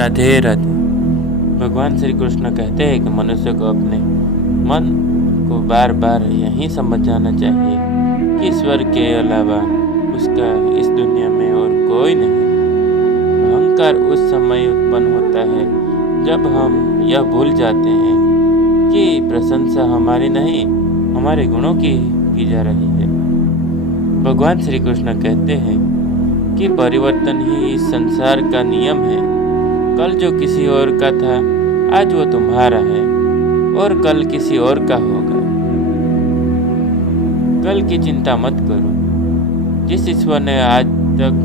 राधे राधे। भगवान श्री कृष्ण कहते हैं कि मनुष्य को अपने मन को बार बार यही समझ जाना चाहिए कि ईश्वर के अलावा उसका इस दुनिया में और कोई नहीं। अहंकार उस समय उत्पन्न होता है जब हम यह भूल जाते हैं कि प्रशंसा हमारी नहीं हमारे गुणों की जा रही है। भगवान श्री कृष्ण कहते हैं कि परिवर्तन ही इस संसार का नियम है। कल जो किसी और का था आज वो तुम्हारा है और कल किसी और का होगा। कल की चिंता मत करो। जिस ईश्वर ने आज तक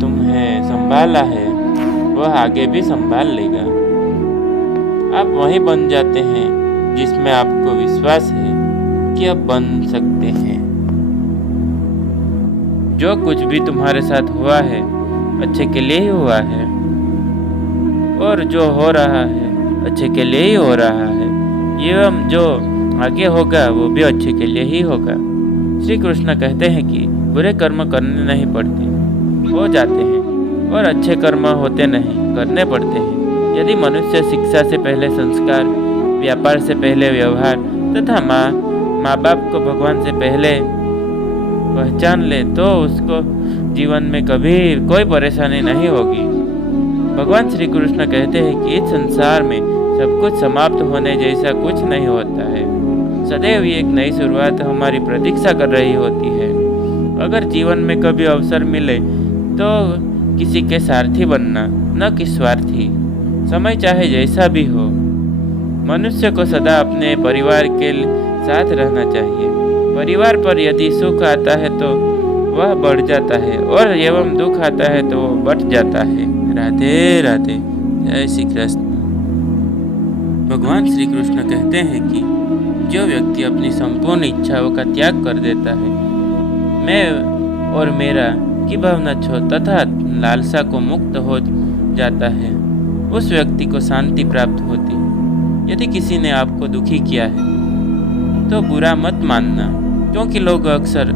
तुम्हें संभाला है वह आगे भी संभाल लेगा। आप वही बन जाते हैं जिसमें आपको विश्वास है कि आप बन सकते हैं। जो कुछ भी तुम्हारे साथ हुआ है अच्छे के लिए ही हुआ है और जो हो रहा है अच्छे के लिए ही हो रहा है। एवं जो आगे होगा वो भी अच्छे के लिए ही होगा। श्री कृष्ण कहते हैं कि बुरे कर्म करने नहीं पड़ते, हो जाते हैं, और अच्छे कर्म होते नहीं, करने पड़ते हैं। यदि मनुष्य शिक्षा से पहले संस्कार, व्यापार से पहले व्यवहार तथा माँ बाप को भगवान से पहले पहचान ले तो उसको जीवन में कभी कोई परेशानी नहीं होगी। भगवान श्री कृष्ण कहते हैं कि इस संसार में सब कुछ समाप्त होने जैसा कुछ नहीं होता है। सदैव एक नई शुरुआत हमारी प्रतीक्षा कर रही होती है। अगर जीवन में कभी अवसर मिले तो किसी के सारथी बनना, न कि स्वार्थी। समय चाहे जैसा भी हो, मनुष्य को सदा अपने परिवार के साथ रहना चाहिए। परिवार पर यदि सुख आता है तो वह बढ़ जाता है और एवं दुख आता है तो वह बढ़ जाता है। राधे राधे। जय श्री कृष्ण। भगवान श्री कृष्ण कहते हैं कि जो व्यक्ति अपनी संपूर्ण इच्छाओं का त्याग कर देता है, मैं और मेरा की भावना छोड़ तथा लालसा को मुक्त हो जाता है, उस व्यक्ति को शांति प्राप्त होती है। यदि किसी ने आपको दुखी किया है तो बुरा मत मानना, क्योंकि लोग अक्सर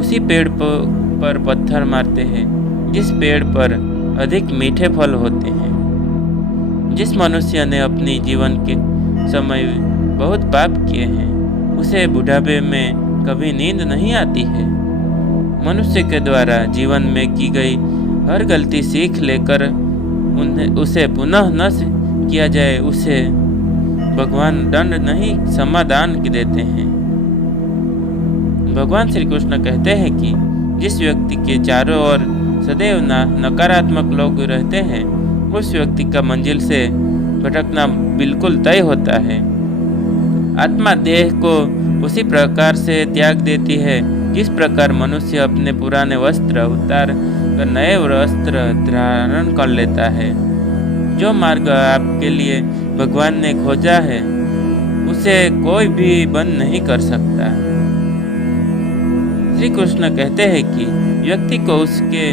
उसी पेड़ पर पत्थर मारते हैं जिस पेड़ पर अधिक मीठे फल होते हैं। जिस मनुष्य ने अपने जीवन के समय बहुत पाप किए हैं उसे बुढ़ापे में कभी नींद नहीं आती है। मनुष्य के द्वारा जीवन में की गई हर गलती सीख लेकर उसे पुनः न किया जाए, उसे भगवान दंड नहीं समाधान देते हैं। भगवान श्री कृष्ण कहते हैं कि जिस व्यक्ति के चारों ओर सदैव नकारात्मक लोग रहते हैं उस व्यक्ति का मंजिल से भटकना बिल्कुल तय होता है। आत्मा देह को उसी प्रकार से त्याग देती है जिस प्रकार मनुष्य अपने पुराने वस्त्र उतार कर नए वस्त्र धारण कर लेता है। जो मार्ग आपके लिए भगवान ने खोजा है उसे कोई भी बंद नहीं कर सकता। श्री कृष्ण कहते हैं कि व्यक्ति को उसके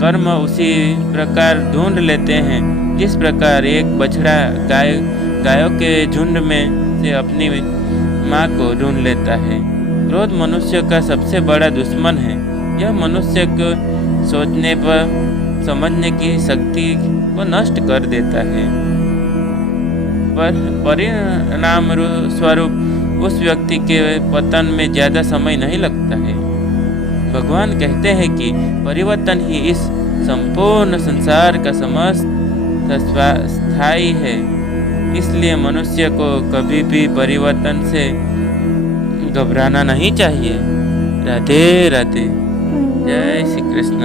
कर्म उसी प्रकार ढूंढ लेते हैं जिस प्रकार एक बछड़ा गायों के झुंड में से अपनी माँ को ढूंढ लेता है। क्रोध मनुष्य का सबसे बड़ा दुश्मन है। यह मनुष्य को सोचने पर समझने की शक्ति को नष्ट कर देता है। पर परिणाम स्वरूप उस व्यक्ति के पतन में ज्यादा समय नहीं लगता है। भगवान कहते हैं कि परिवर्तन ही इस संपूर्ण संसार का समस्त स्थायी है। इसलिए मनुष्य को कभी भी परिवर्तन से घबराना नहीं चाहिए। राधे राधे। जय श्री कृष्ण।